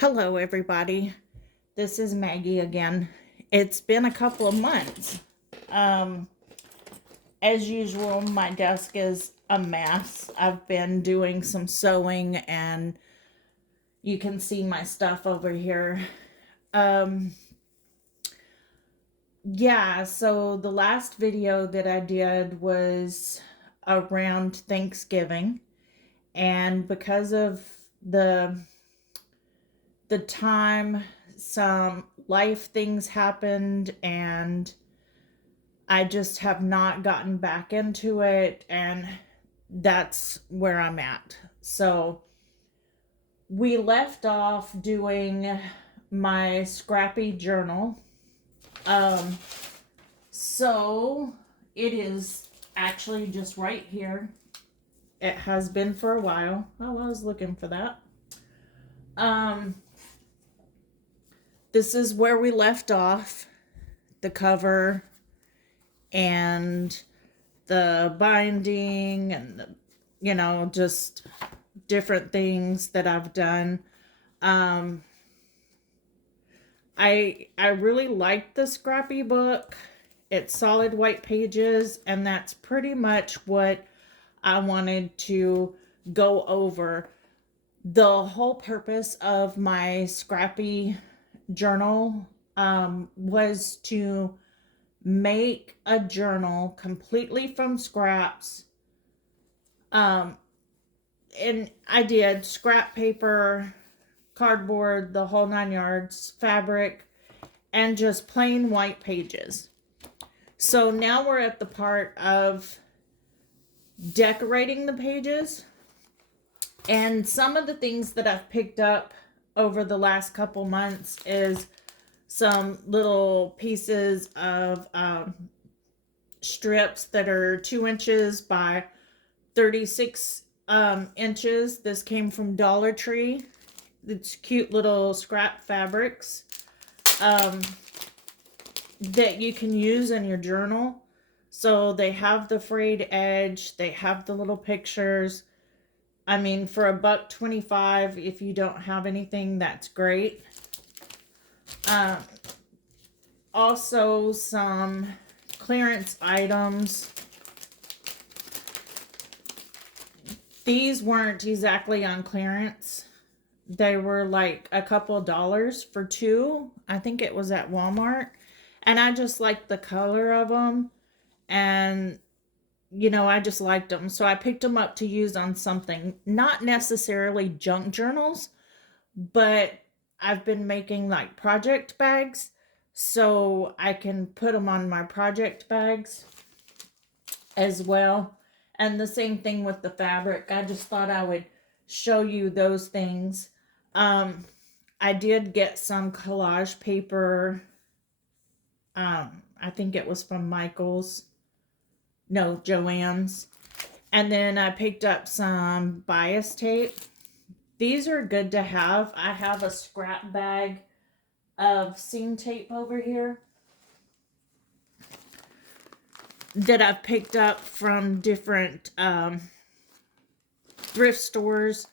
Hello, everybody. This is Maggie again. It's been a couple of months. Um, as usual, my desk is a mess. I've been doing some sewing, and you can see my stuff over here. Um, yeah, so the last video that I did was around Thanksgiving, and because of the the time, some life things happened, and I just have not gotten back into it, and that's where I'm at. So we left off doing my scrappy journal. um so it is actually just right here. It has been for a while. Oh, I was looking for that. um this is where we left off. The cover and the binding and just different things that I've done. Um I really like the scrappy book. It's solid white pages, and that's pretty much what I wanted to go over. The whole purpose of my scrappy journal was to make a journal completely from scraps. Um, and I did scrap paper, cardboard, the whole 9 yards, fabric, and just plain white pages. So now we're at the part of decorating the pages. And some of the things that I've picked up over the last couple months is some little pieces of strips that are 2 inches by 36 inches. This came from Dollar Tree. It's cute little scrap fabrics that you can use in your journal. So they have the frayed edge, they have the little pictures. I mean, for $1.25, if you don't have anything, that's great. Also, some clearance items. These weren't exactly on clearance. They were like a couple dollars for two. I think it was at Walmart. And I just liked the color of them. And I just liked them. So I picked them up to use on something. Not necessarily junk journals, but I've been making like project bags. So I can put them on my project bags as well. And the same thing with the fabric. I just thought I would show you those things. I did get some collage paper. I think it was from Michael's. No, Joann's. And then I picked up some bias tape. These are good to have. I have a scrap bag of seam tape over here that I've picked up from different thrift stores,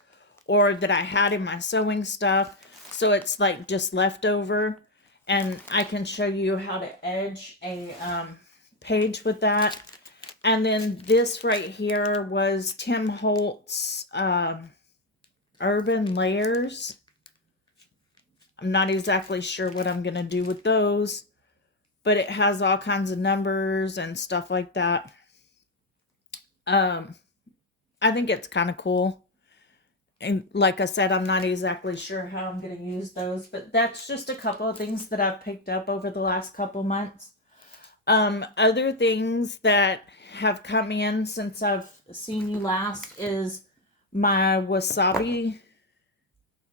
or that I had in my sewing stuff. So it's like just leftover. And I can show you how to edge a page with that. And then this right here was Tim Holtz Urban Layers. I'm not exactly sure what I'm going to do with those, but it has all kinds of numbers and stuff like that. I think it's kind of cool. And like I said, I'm not exactly sure how I'm going to use those, but that's just a couple of things that I've picked up over the last couple months. Other things that have come in since I've seen you last is my wasabi,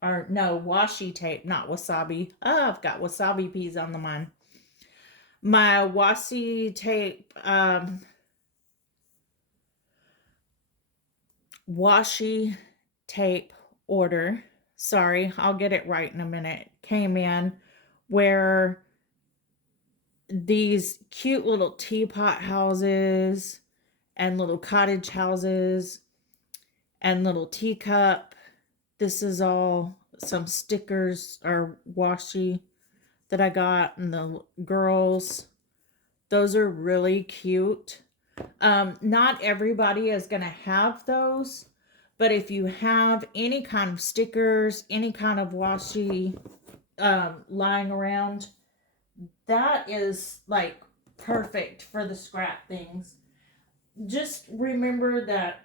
or no, washi tape, not wasabi. Oh, I've got wasabi peas on the mind. My washi tape, washi tape order. Sorry, I'll get it right in a minute. Came in where these cute little teapot houses and little cottage houses and little teacup. This is all some stickers or washi that I got, and the girls. Those are really cute. Not everybody is going to have those, but if you have any kind of stickers, any kind of washi lying around, that is like perfect for the scrap things. Just remember that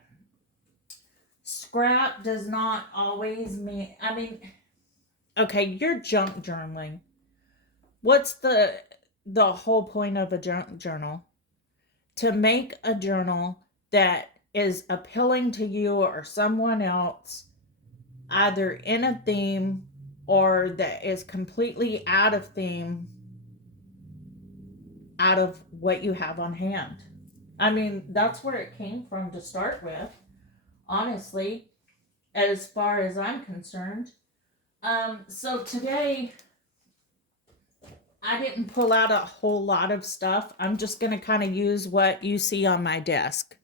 scrap does not always mean, I mean, okay, you're junk journaling. What's the whole point of a junk journal? To make a journal that is appealing to you or someone else, either in a theme or that is completely out of theme, out of what you have on hand. I mean, that's where it came from to start with, honestly, as far as I'm concerned. So today, I didn't pull out a whole lot of stuff. I'm just going to kind of use what you see on my desk.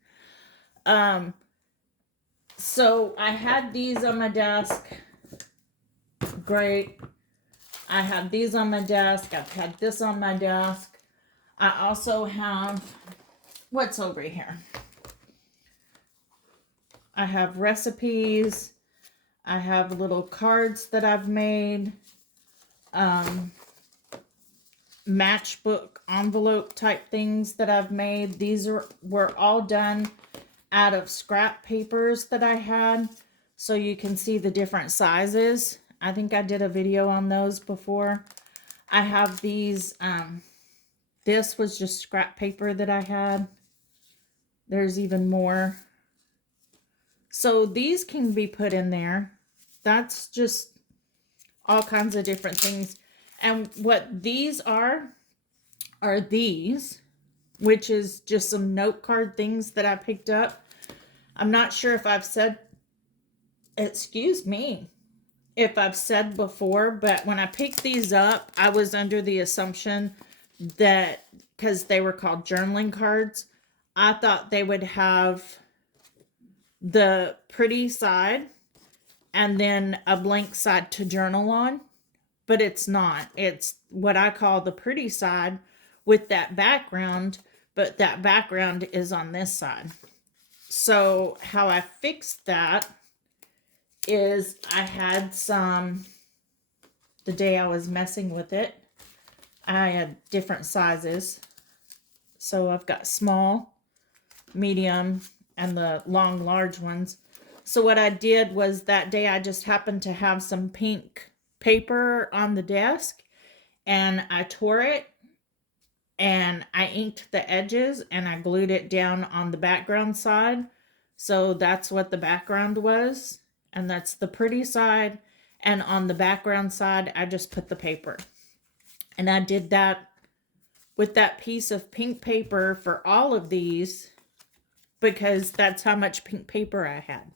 So I had these on my desk. Great. I have these on my desk. I've had this on my desk. I also have, what's over here? I have recipes. I have little cards that I've made. Matchbook envelope type things that I've made. These were all done out of scrap papers that I had, so you can see the different sizes. I think I did a video on those before. I have these, this was just scrap paper that I had. There's even more. So these can be put in there. That's just all kinds of different things. And what these are these, which is just some note card things that I picked up. I'm not sure if I've said, excuse me, if I've said before, but when I picked these up, I was under the assumption that because they were called journaling cards, I thought they would have the pretty side and then a blank side to journal on, but it's not. It's what I call the pretty side with that background, but that background is on this side. So how I fixed that is I had some, the day I was messing with it, I had different sizes. So I've got small, medium, and the long, large ones. So what I did was that day I just happened to have some pink paper on the desk, and I tore it and I inked the edges and I glued it down on the background side. So that's what the background was, and that's the pretty side. And on the background side, I just put the paper. And I did that with that piece of pink paper for all of these because that's how much pink paper I had.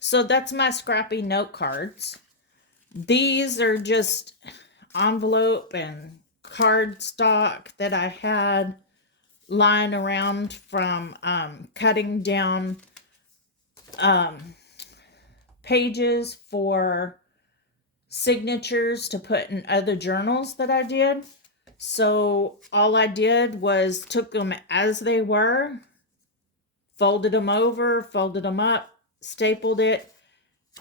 So that's my scrappy note cards. These are just envelope and card stock that I had lying around from cutting down pages for signatures to put in other journals that I did. So all I did was took them as they were, folded them over, folded them up, stapled it,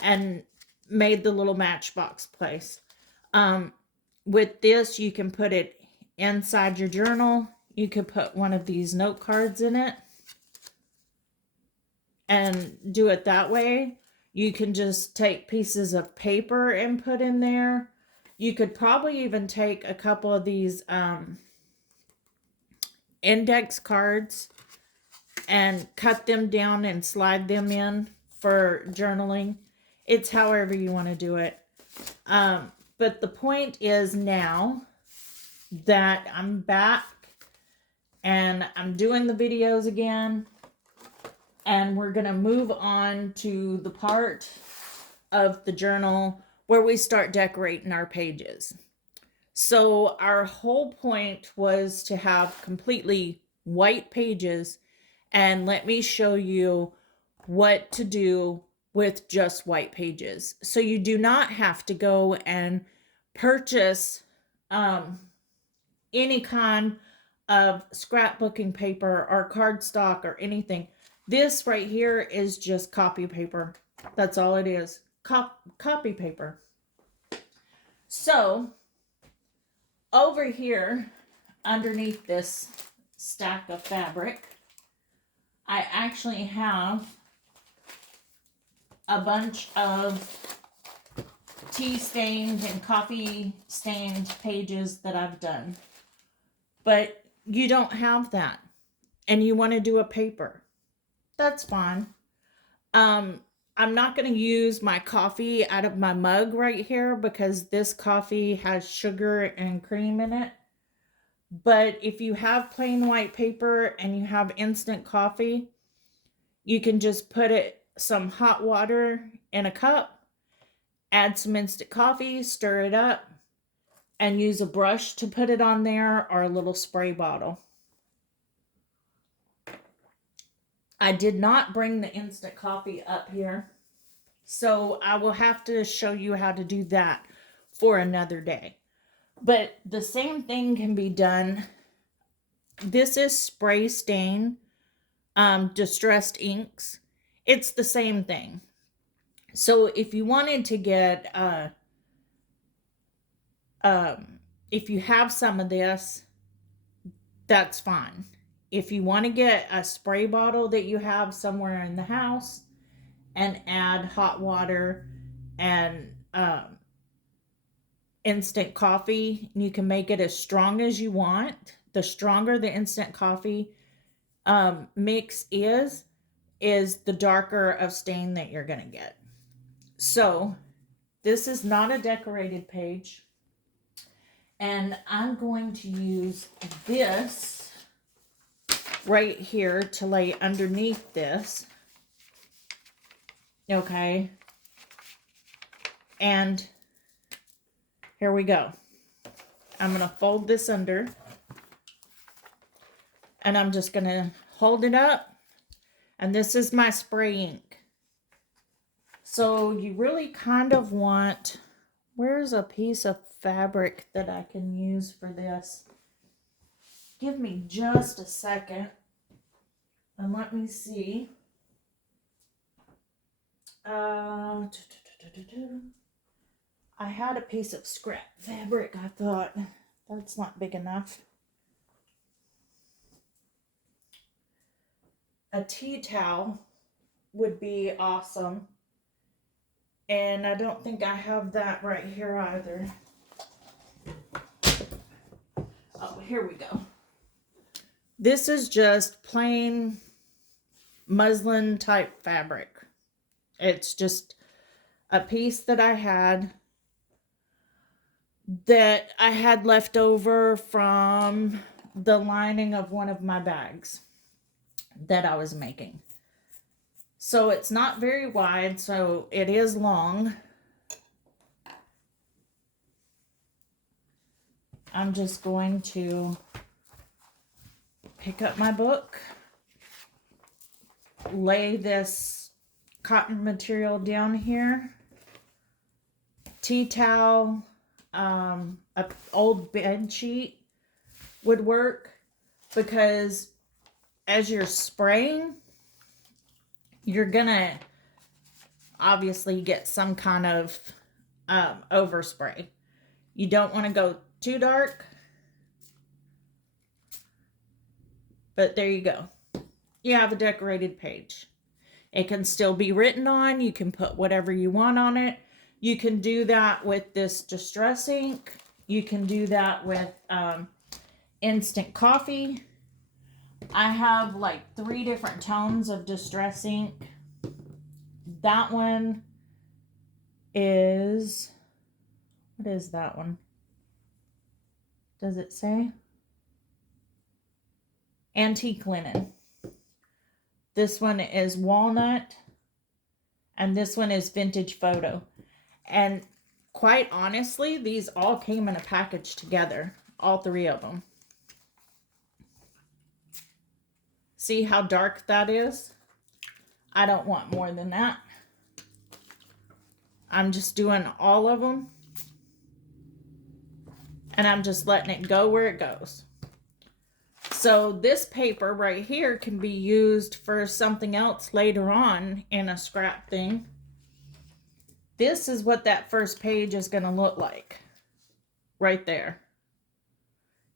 and made the little matchbox place. With this, you can put it inside your journal. You could put one of these note cards in it and do it that way. You can just take pieces of paper and put in there. You could probably even take a couple of these index cards and cut them down and slide them in for journaling. It's however you want to do it. But the point is now that I'm back and I'm doing the videos again, and we're going to move on to the part of the journal where we start decorating our pages. So our whole point was to have completely white pages, and let me show you what to do with just white pages. So you do not have to go and purchase any kind of scrapbooking paper or cardstock or anything. This right here is just copy paper. That's all it is. Copy paper. So over here, underneath this stack of fabric, I actually have a bunch of tea stained and coffee stained pages that I've done. But you don't have that and you want to do a paper. That's fine. I'm not going to use my coffee out of my mug right here because this coffee has sugar and cream in it. But if you have plain white paper and you have instant coffee, you can just put some hot water in a cup, add some instant coffee, stir it up, and use a brush to put it on there or a little spray bottle. I did not bring the instant coffee up here, so I will have to show you how to do that for another day. But the same thing can be done. This is spray stain, distressed inks. It's the same thing. So if you wanted to get, if you have some of this, that's fine. If you want to get a spray bottle that you have somewhere in the house and add hot water and instant coffee, you can make it as strong as you want. The stronger the instant coffee mix is the darker of stain that you're going to get. So this is not a decorated page. And I'm going to use this right here to lay underneath this. Okay. And here we go. I'm going to fold this under. And I'm just going to hold it up. And this is my spray ink. So you really kind of want... Where's a piece of fabric that I can use for this? Give me just a second. And let me see. I had a piece of scrap fabric. I thought that's not big enough. A tea towel would be awesome. And I don't think I have that right here either. Oh, here we go. This is just plain muslin type fabric. It's just a piece that I had left over from the lining of one of my bags that I was making. So it's not very wide, so it is long. I'm just going to pick up my book, lay this cotton material down here, tea towel, an old bed sheet would work, because as you're spraying, you're gonna obviously get some kind of overspray. You don't want to go too dark, but there you go. You have a decorated page. It can still be written on. You can put whatever you want on it. You can do that with this distress ink. You can do that with instant coffee. I have like 3 different tones of distress ink. That one is, what is that one? Does it say? Antique linen. This one is walnut. And this one is vintage photo. And quite honestly, these all came in a package together. All 3 of them. See how dark that is? I don't want more than that. I'm just doing all of them. And I'm just letting it go where it goes. So this paper right here can be used for something else later on in a scrap thing. This is what that first page is going to look like. Right there.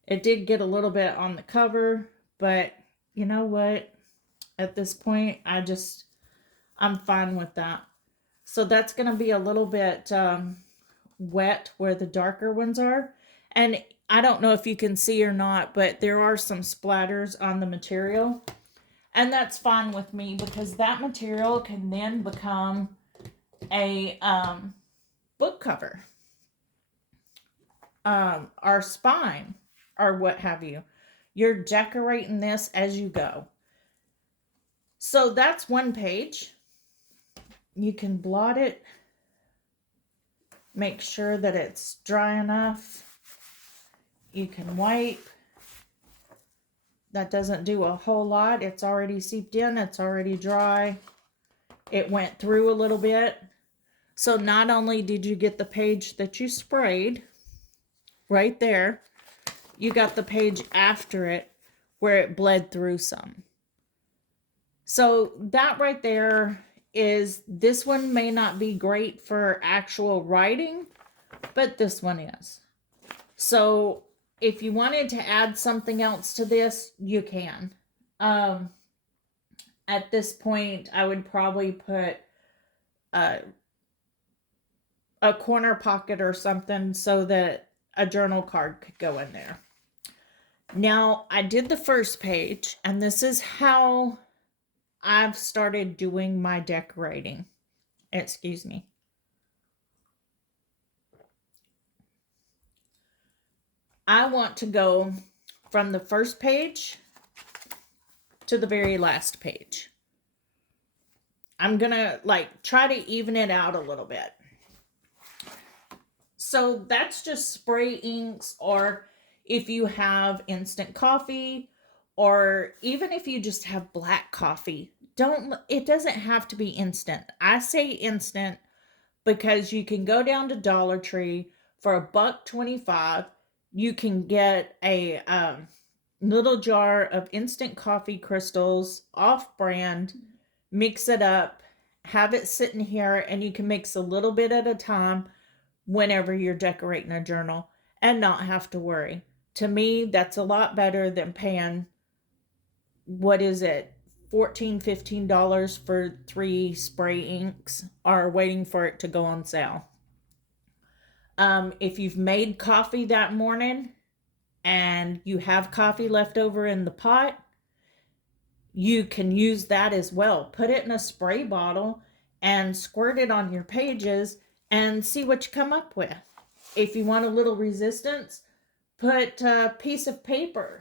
It did get a little bit on the cover, but you know what? At this point, I'm fine with that. So that's going to be a little bit wet where the darker ones are. And I don't know if you can see or not, but there are some splatters on the material. And that's fine with me because that material can then become a book cover, our spine, or what have you. You're decorating this as you go. So that's one page. You can blot it. Make sure that it's dry enough. You can wipe. That doesn't do a whole lot. It's already seeped in. It's already dry. It went through a little bit. So not only did you get the page that you sprayed right there, you got the page after it where it bled through some. So that right there is, this one may not be great for actual writing, but this one is. So if you wanted to add something else to this, you can. At this point, I would probably put a corner pocket or something so that a journal card could go in there. Now, I did the first page, and this is how I've started doing my decorating. Excuse me. I want to go from the first page to the very last page. I'm gonna try to even it out a little bit. So that's just spray inks, or if you have instant coffee, or even if you just have black coffee, it doesn't have to be instant. I say instant because you can go down to Dollar Tree for $1.25. You can get a little jar of instant coffee crystals, off-brand, mix it up, have it sitting here, and you can mix a little bit at a time whenever you're decorating a journal and not have to worry. To me, that's a lot better than paying, what is it, $14, $15 for 3 spray inks, or waiting for it to go on sale. If you've made coffee that morning and you have coffee left over in the pot, you can use that as well. Put it in a spray bottle and squirt it on your pages and see what you come up with. If you want a little resistance, put a piece of paper.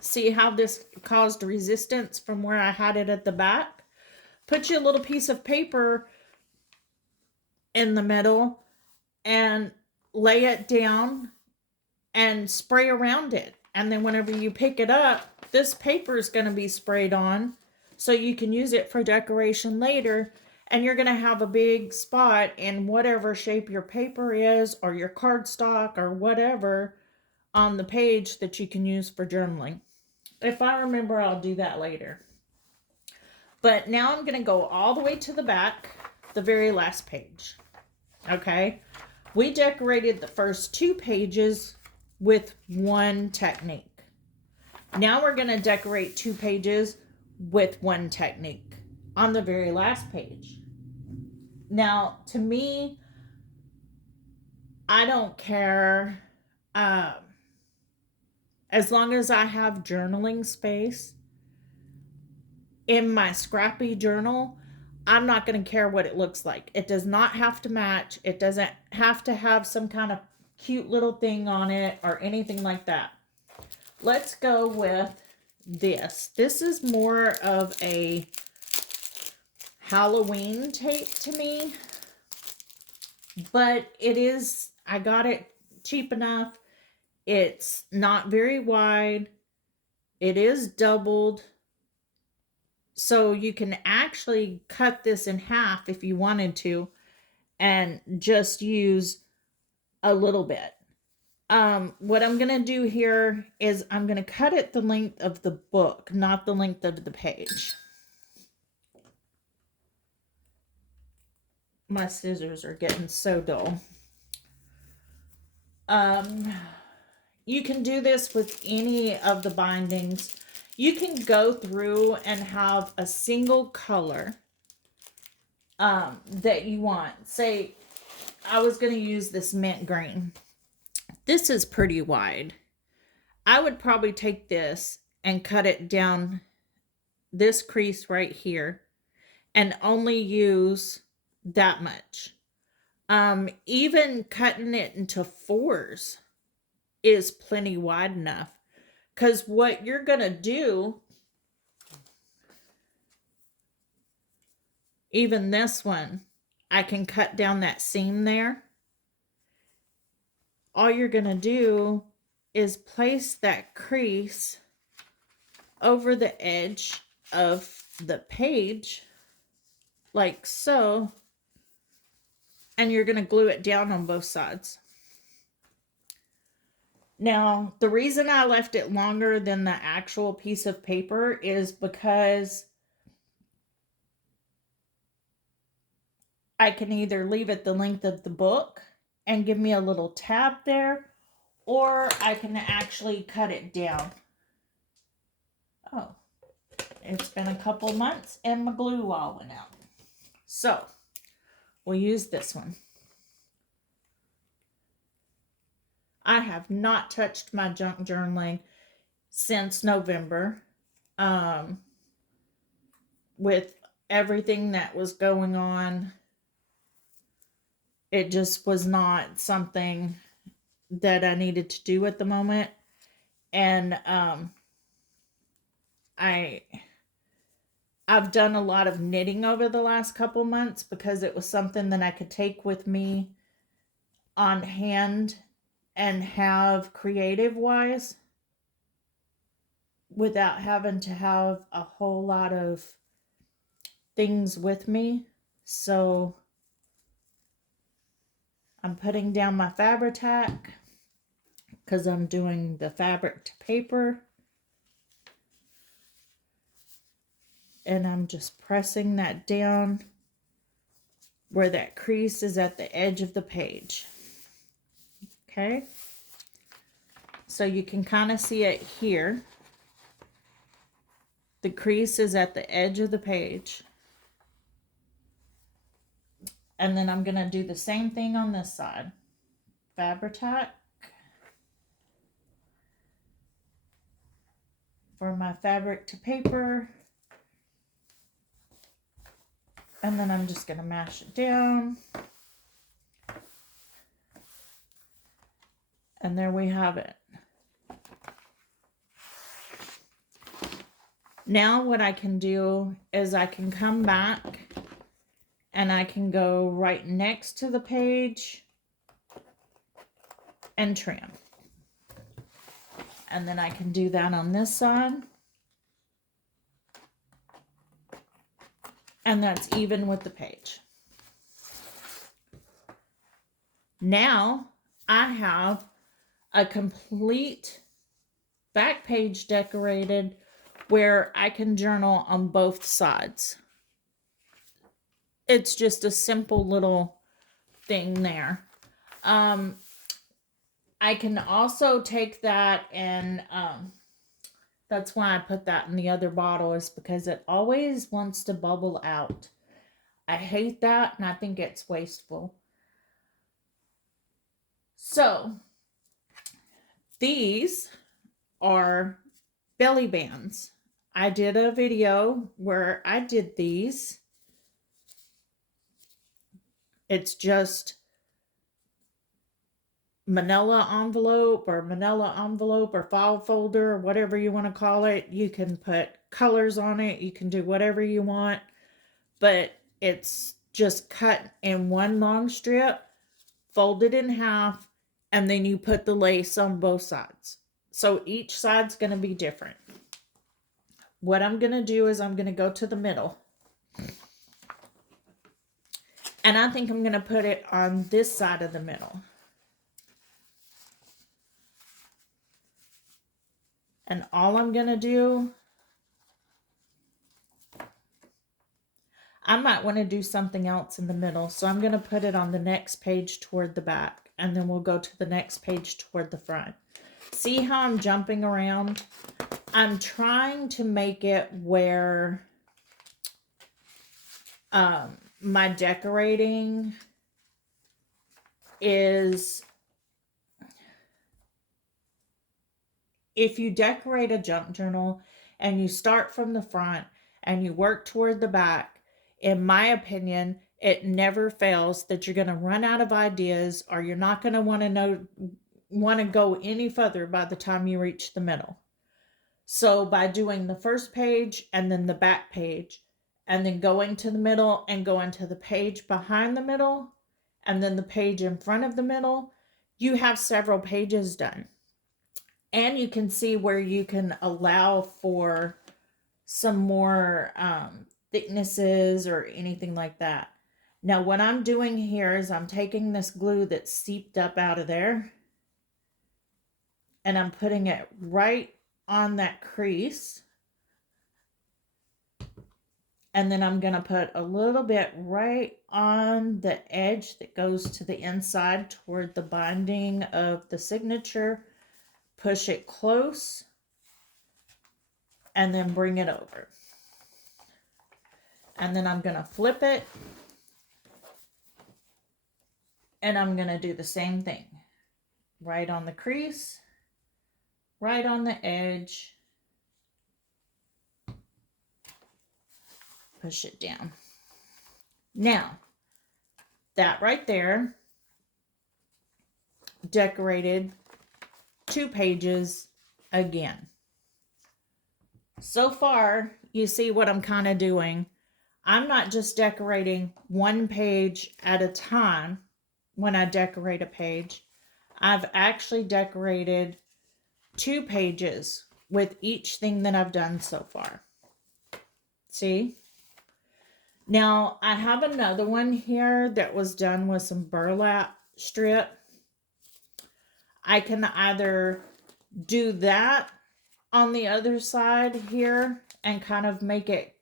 See how this caused resistance from where I had it at the back? Put your little piece of paper in the middle and lay it down and spray around it. And then whenever you pick it up, this paper is going to be sprayed on so you can use it for decoration later. And you're going to have a big spot in whatever shape your paper is, or your cardstock, or whatever on the page that you can use for journaling. If I remember, I'll do that later. But now I'm going to go all the way to the back, the very last page. Okay? We decorated the first 2 pages with one technique. Now we're going to decorate 2 pages with one technique on the very last page. Now, to me, I don't care. As long as I have journaling space in my scrappy journal, I'm not going to care what it looks like. It does not have to match. It doesn't have to have some kind of cute little thing on it or anything like that. Let's go with this. This is more of a Halloween tape to me, but it is, I got it cheap enough. It's not very wide. It is doubled. So you can actually cut this in half if you wanted to and just use a little bit. What I'm going to do here is I'm going to cut it the length of the book, not the length of the page. My scissors are getting so dull. You can do this with any of the bindings. You can go through and have a single color that you want. Say, I was going to use this mint green. This is pretty wide. I would probably take this and cut it down this crease right here and only use that much. Even cutting it into 4s is plenty wide enough, because what you're going to do, even this one, I can cut down that seam there. All you're going to do is place that crease over the edge of the page like so, and you're going to glue it down on both sides. Now, the reason I left it longer than the actual piece of paper is because I can either leave it the length of the book and give me a little tab there, or I can actually cut it down. Oh, it's been a couple months and my glue all went out. So, we'll use this one. I have not touched my junk journaling since November. With everything that was going on, it just was not something that I needed to do at the moment. And I've done a lot of knitting over the last couple months because it was something that I could take with me on hand and have creative wise without having to have a whole lot of things with me. So I'm putting down my Fabri-Tac because I'm doing the fabric to paper. And I'm just pressing that down where that crease is at the edge of the page. Okay. So you can kind of see it here. The crease is at the edge of the page. And then I'm going to do the same thing on this side. Fabri-Tac for my fabric to paper. And then I'm just going to mash it down. And there we have it. Now what I can do is I can come back and I can go right next to the page and trim. And then I can do that on this side. And that's even with the page. Now I have a complete back page decorated where I can journal on both sides. It's just a simple little thing there. I can also take that and that's why I put that in the other bottle, is because it always wants to bubble out. I hate that, and I think it's wasteful. So, these are belly bands. I did a video where I did these. It's just manila envelope or file folder or whatever you want to call it. You can put colors on it. You can do whatever you want, but it's just cut in one long strip, folded in half, and then you put the lace on both sides. So each side's going to be different. what I'm going to do is I'm going to go to the middle. And I think I'm going to put it on this side of the middle. And all I'm going to do, I might want to do something else in the middle. So I'm going to put it on the next page toward the back. And then we'll go to the next page toward the front. See how I'm jumping around? I'm trying to make it where my decorating is, if you decorate a junk journal and you start from the front and you work toward the back, in my opinion, it never fails that you're going to run out of ideas, or you're not going to want to go any further by the time you reach the middle. So by doing the first page and then the back page, and then going to the middle and going to the page behind the middle, and then the page in front of the middle, you have several pages done. And you can see where you can allow for some more thicknesses or anything like that. Now what I'm doing here is I'm taking this glue that's seeped up out of there, and I'm putting it right on that crease. And then I'm going to put a little bit right on the edge that goes to the inside toward the binding of the signature. Push it close and then bring it over. And then I'm going to flip it. And I'm going to do the same thing. Right on the crease, right on the edge. Push it down. Now, that right there decorated 2 pages again. So far, you see what I'm kind of doing. I'm not just decorating 1 page at a time when I decorate a page. I've actually decorated 2 pages with each thing that I've done so far. See? Now, I have another one here that was done with some burlap strip. I can either do that on the other side here and kind of make it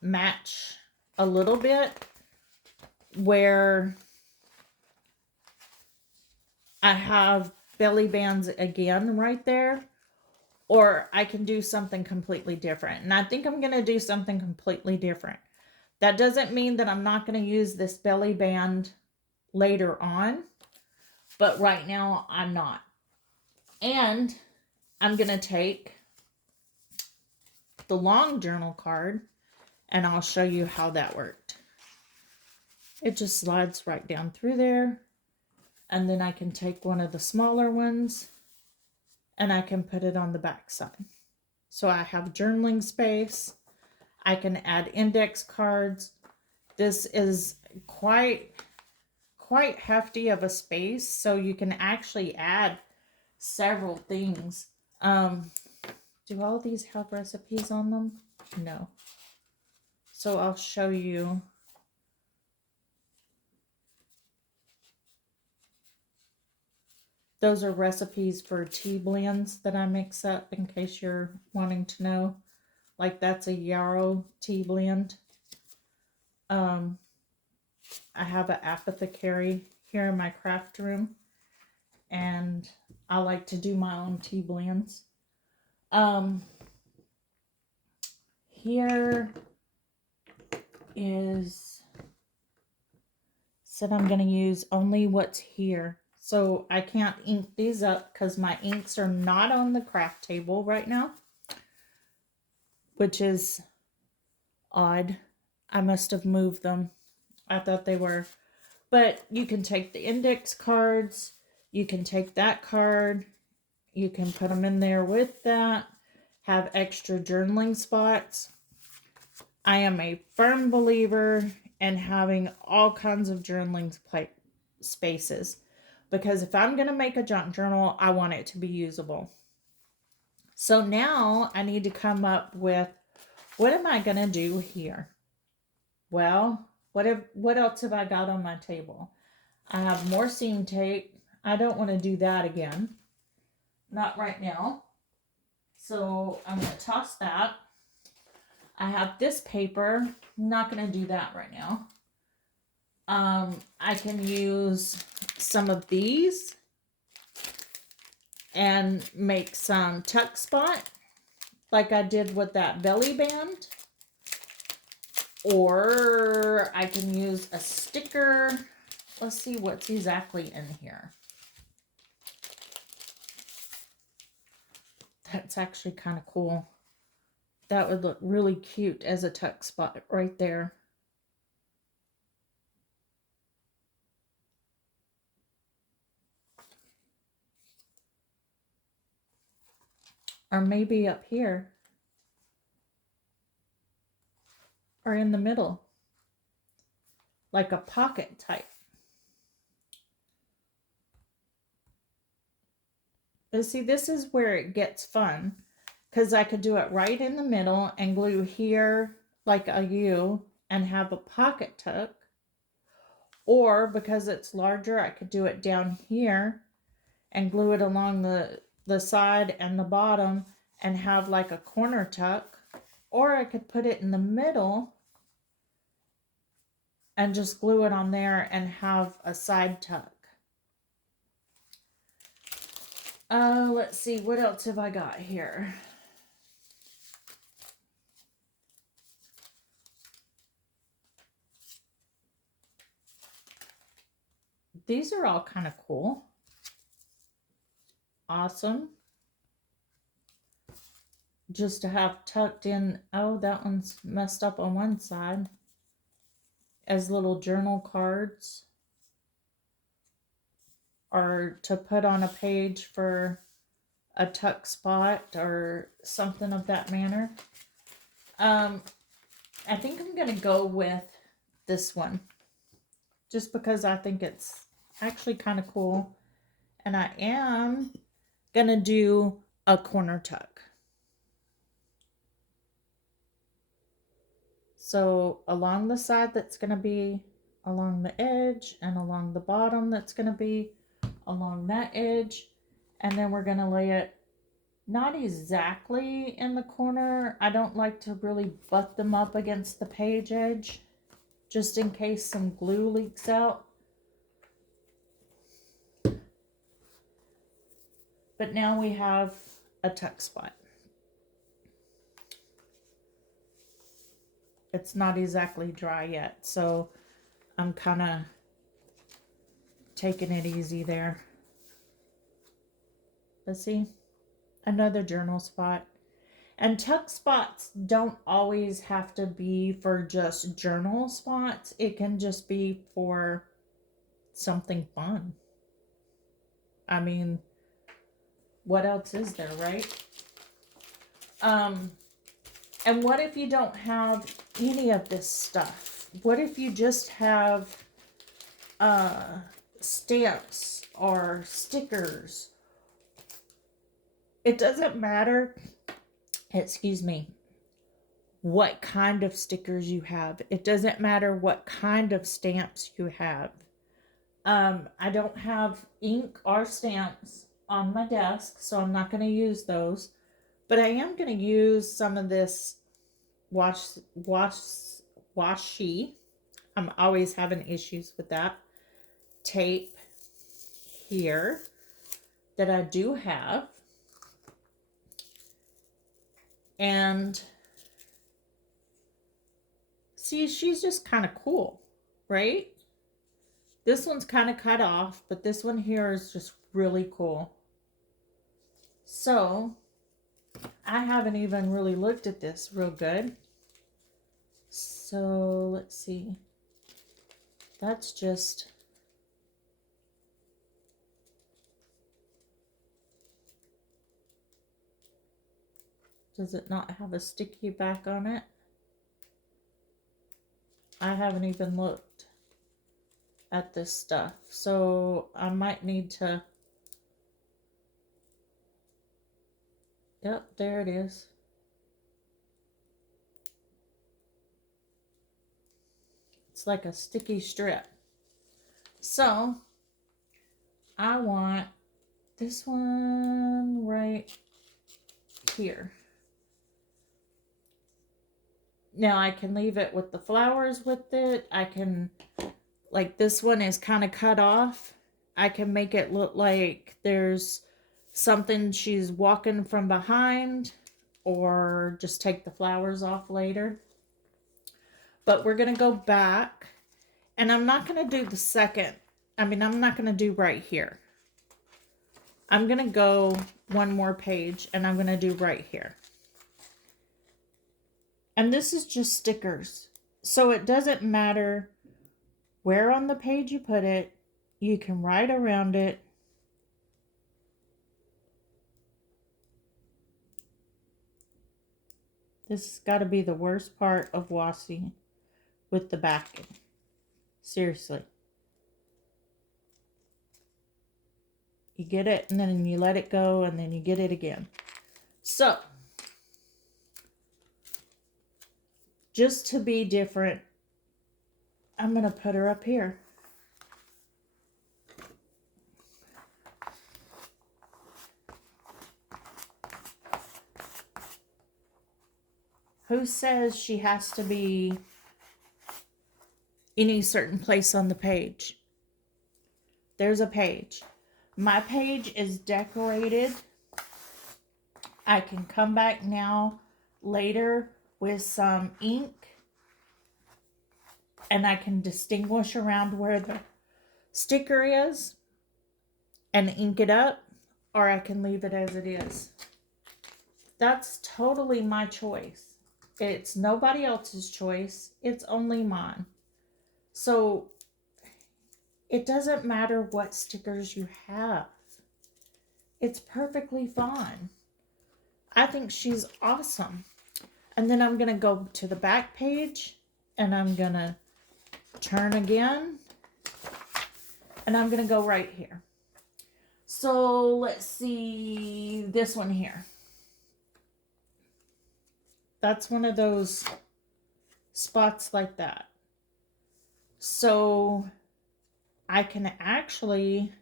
match a little bit, where I have belly bands again right there, or I can do something completely different. And I think I'm going to do something completely different. That doesn't mean that I'm not going to use this belly band later on, but right now I'm not. And I'm going to take the long journal card and I'll show you how that worked. It just slides right down through there. And then I can take one of the smaller ones and I can put it on the back side. So I have journaling space. I can add index cards. This is quite hefty of a space, so you can actually add several things. Do all these have recipes on them? No. So I'll show you. Those are recipes for tea blends that I mix up, in case you're wanting to know. Like that's a yarrow tea blend. I have an apothecary here in my craft room, and I like to do my own tea blends. Here is, said I'm going to use only what's here. So I can't ink these up because my inks are not on the craft table right now, which is odd. I must have moved them. I thought they were. But you can take the index cards. You can take that card. You can put them in there with that. Have extra journaling spots. I am a firm believer in having all kinds of journaling spaces. Because if I'm going to make a junk journal, I want it to be usable. So now I need to come up with What am I gonna do here? Well, what else have I got on my table? I have more seam tape. I don't want to do that again. Not right now. So I'm going to toss that. I have this paper. I'm not going to do that right now. I can use some of these and make some tuck spot like I did with that belly band. Or I can use a sticker. Let's see what's exactly in here. That's actually kind of cool. That would look really cute as a tuck spot right there. Or maybe up here. Or in the middle. Like a pocket type. But see, this is where it gets fun. Because I could do it right in the middle and glue here like a U and have a pocket tuck. Or because it's larger, I could do it down here and glue it along the side and the bottom and have like a corner tuck. Or I could put it in the middle and just glue it on there and have a side tuck. Let's see, what else have I got here? These are all kind of cool. Awesome. Just to have tucked in. Oh, that one's messed up on one side. As little journal cards. Or to put on a page for a tuck spot or something of that manner. I think I'm going to go with this one. Just because I think it's actually kind of cool. And I am going to do a corner tuck. So along the side that's going to be along the edge, and along the bottom that's going to be along that edge. And then we're going to lay it not exactly in the corner. I don't like to really butt them up against the page edge, just in case some glue leaks out. But now we have a tuck spot. It's not exactly dry yet, so I'm kind of taking it easy there. Let's see, another journal spot. And tuck spots don't always have to be for just journal spots. It can just be for something fun. I mean, what else is there, right? And what if you don't have any of this stuff? What if you just have stamps or stickers? It doesn't matter, excuse me, what kind of stickers you have. It doesn't matter what kind of stamps you have. I don't have ink or stamps on my desk, so I'm not going to use those. But I am going to use some of this washi. I'm always having issues with that. Tape here that I do have. And see, she's just kind of cool, right? This one's kind of cut off, but this one here is just really cool. So, I haven't even really looked at this real good. So, let's see. That's just... Does it not have a sticky back on it? I haven't even looked at this stuff. So, I might need to... Yep, there it is. like a sticky strip. So I want this one right here. Now I can leave it with the flowers with it. I can, like this one is kind of cut off. I can make it look like there's something she's walking from behind, or just take the flowers off later. But we're going to go back, and I'm not going to do the second. I'm not going to do right here. I'm going to go one more page, and I'm going to do right here. And this is just stickers. So it doesn't matter where on the page you put it. You can write around it. This has got to be the worst part of washi with the backing. Seriously. You get it, and then you let it go, and then you get it again. So, just to be different, I'm going to put her up here. Who says she has to be any certain place on the page? There's a page. My page is decorated. I can come back now later with some ink, and I can distinguish around where the sticker is and ink it up, or I can leave it as it is. That's totally my choice. It's nobody else's choice. It's only mine. So it doesn't matter what stickers you have. It's perfectly fine. I think she's awesome. And then I'm going to go to the back page, and I'm going to turn again, and I'm going to go right here. So let's see this one here. That's one of those spots like that. So I can actually,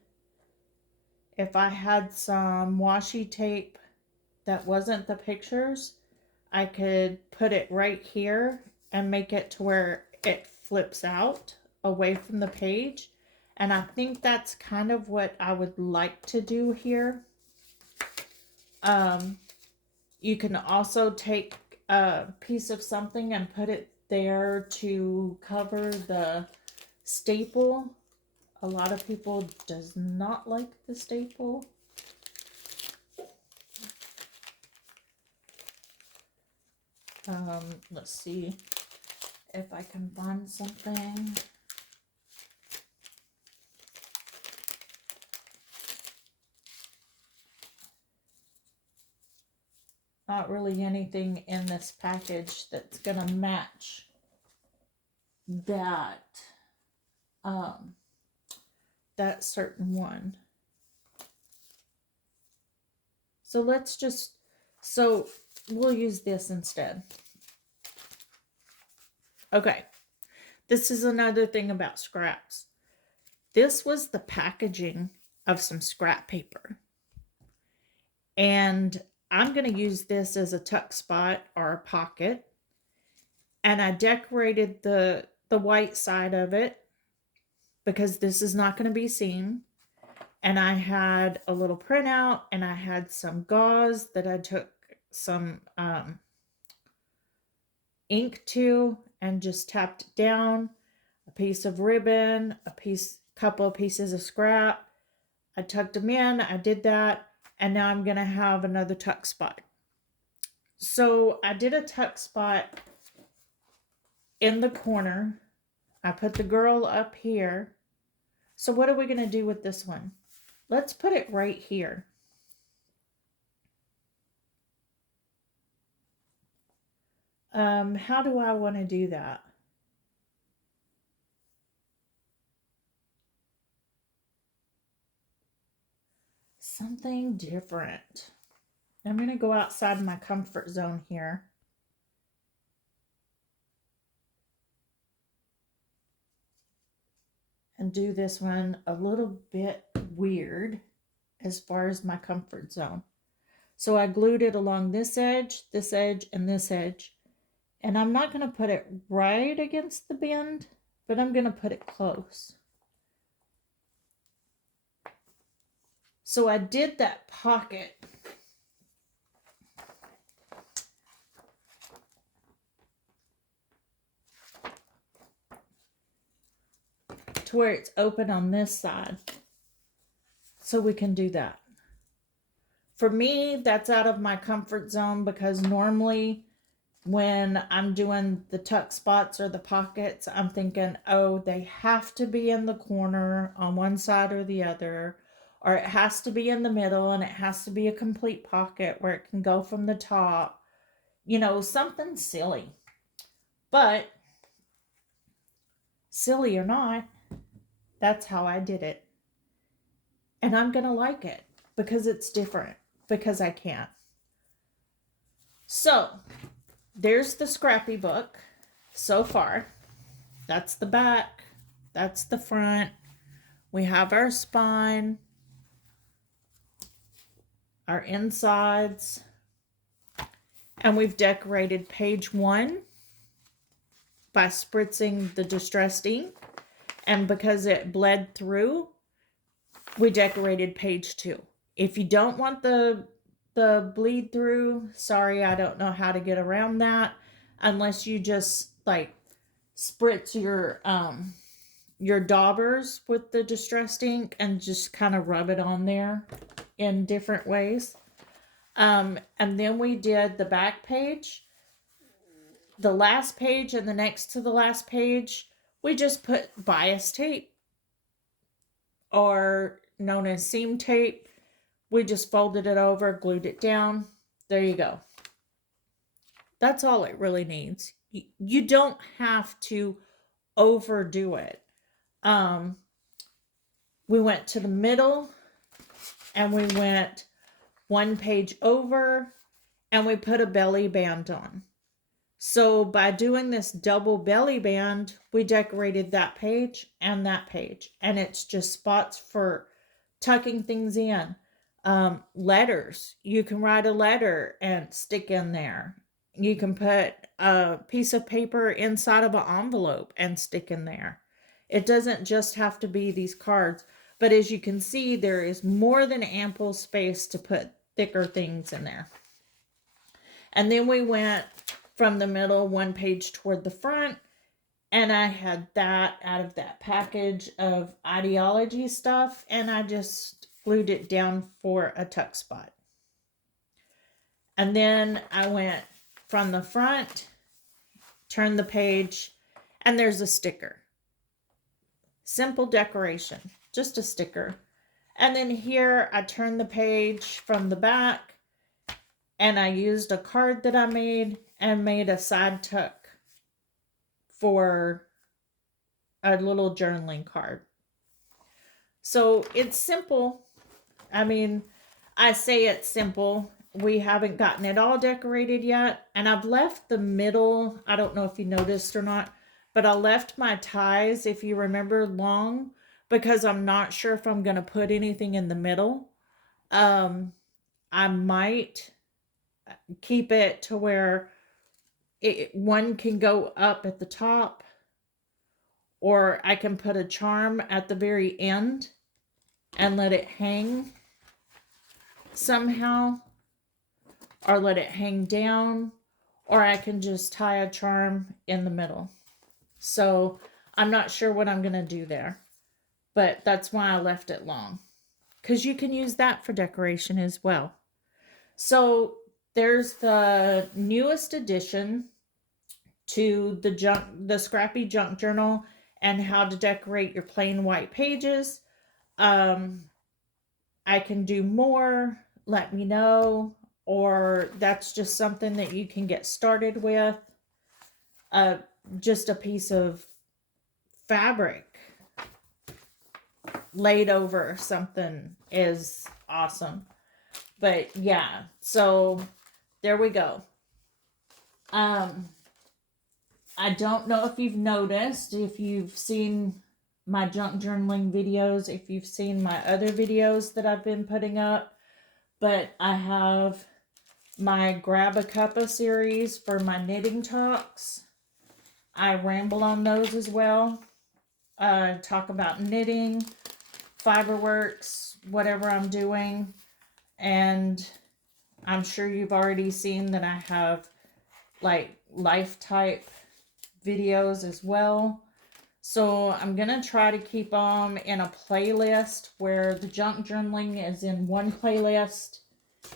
if I had some washi tape that wasn't the pictures, I could put it right here and make it to where it flips out away from the page. And I think that's kind of what I would like to do here. You can also take a piece of something and put it there to cover the staple. A lot of people does not like the staple. Let's see if I can find something. Not really anything in this package that's gonna match that that certain one. So we'll use this instead. Okay, this is another thing about scraps. This was the packaging of some scrap paper, and I'm going to use this as a tuck spot or a pocket. And I decorated the white side of it because this is not going to be seen. And I had a little printout, and I had some gauze that I took some ink to and just tapped it down. A piece of ribbon, couple of pieces of scrap. I tucked them in. I did that. And now I'm going to have another tuck spot. So I did a tuck spot in the corner. I put the girl up here. So what are we going to do with this one? Let's put it right here. How do I want to do that? Something different. I'm going to go outside my comfort zone here. and do this one a little bit weird as far as my comfort zone. So I glued it along this edge, and this edge. And I'm not going to put it right against the bend, but I'm going to put it close. So I did that pocket to where it's open on this side. So we can do that. For me, that's out of my comfort zone because normally when I'm doing the tuck spots or the pockets, I'm thinking, oh, they have to be in the corner on one side or the other, or it has to be in the middle and it has to be a complete pocket where it can go from the top, you know, something silly. But silly or not, that's how I did it. And I'm going to like it because it's different, because I can. So, there's the scrappy book so far. That's the back. That's the front. We have our spine, our insides, and we've decorated page 1 by spritzing the distressed ink. And because it bled through, we decorated page 2. If you don't want the bleed through, sorry, I don't know how to get around that, unless you just like spritz your daubers with the distressed ink and just kind of rub it on there in different ways. And then we did the back page, the last page, and the next to the last page we just put bias tape, or known as seam tape. We just folded it over, glued it down. There you go. That's all it really needs. You don't have to overdo it. We went to the middle and we went 1 page over and we put a belly band on. So by doing this double belly band, we decorated that page. And it's just spots for tucking things in. Letters. You can write a letter and stick in there. You can put a piece of paper inside of an envelope and stick in there. It doesn't just have to be these cards. But as you can see, there is more than ample space to put thicker things in there. And then we went from the middle 1 page toward the front. And I had that out of that package of ideology stuff. And I just glued it down for a tuck spot. And then I went from the front, turned the page, and there's a sticker. Simple decoration, just a sticker. And then here I turned the page from the back and I used a card that I made and made a side tuck for a little journaling card. So it's simple. I mean, I say it's simple. We haven't gotten it all decorated yet. And I've left the middle, I don't know if you noticed or not, but I left my ties, if you remember, long because I'm not sure if I'm going to put anything in the middle. I might keep it to where one can go up at the top, or I can put a charm at the very end and let it hang somehow, or let it hang down, or I can just tie a charm in the middle. So I'm not sure what I'm going to do there, but that's why I left it long, because you can use that for decoration as well. So there's the newest addition to the Scrappy Junk Journal and how to decorate your plain white pages. I can do more, let me know, or that's just something that you can get started with. Just a piece of fabric laid over something is awesome. But yeah, so there we go. I don't know if you've noticed, if you've seen my junk journaling videos if you've seen my other videos that I've been putting up. But I have my Grab a Cuppa series for my knitting talks. I ramble on those as well. Talk about knitting, fiberworks, whatever I'm doing. And I'm sure you've already seen that I have like life type videos as well. So I'm going to try to keep them in a playlist where the junk journaling is in one playlist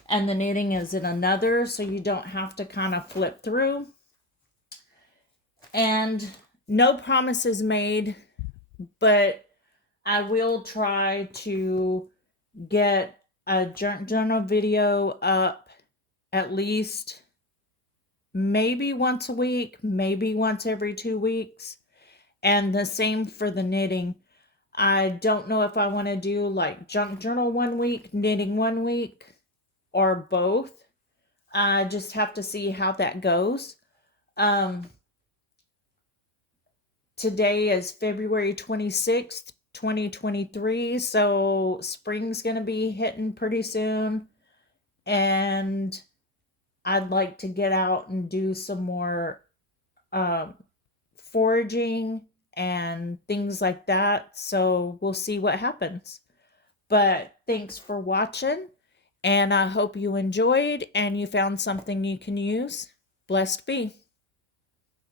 and the knitting is in another, so you don't have to kind of flip through. And no promises made, but I will try to get a junk journal video up at least maybe once a week, maybe once every 2 weeks. And the same for the knitting. I don't know if I want to do like junk journal 1 week, knitting 1 week, or both. I just have to see how that goes. Today is February 26th, 2023. So spring's going to be hitting pretty soon. And I'd like to get out and do some more foraging and things like that. So we'll see what happens. But thanks for watching. And I hope you enjoyed and you found something you can use. Blessed be.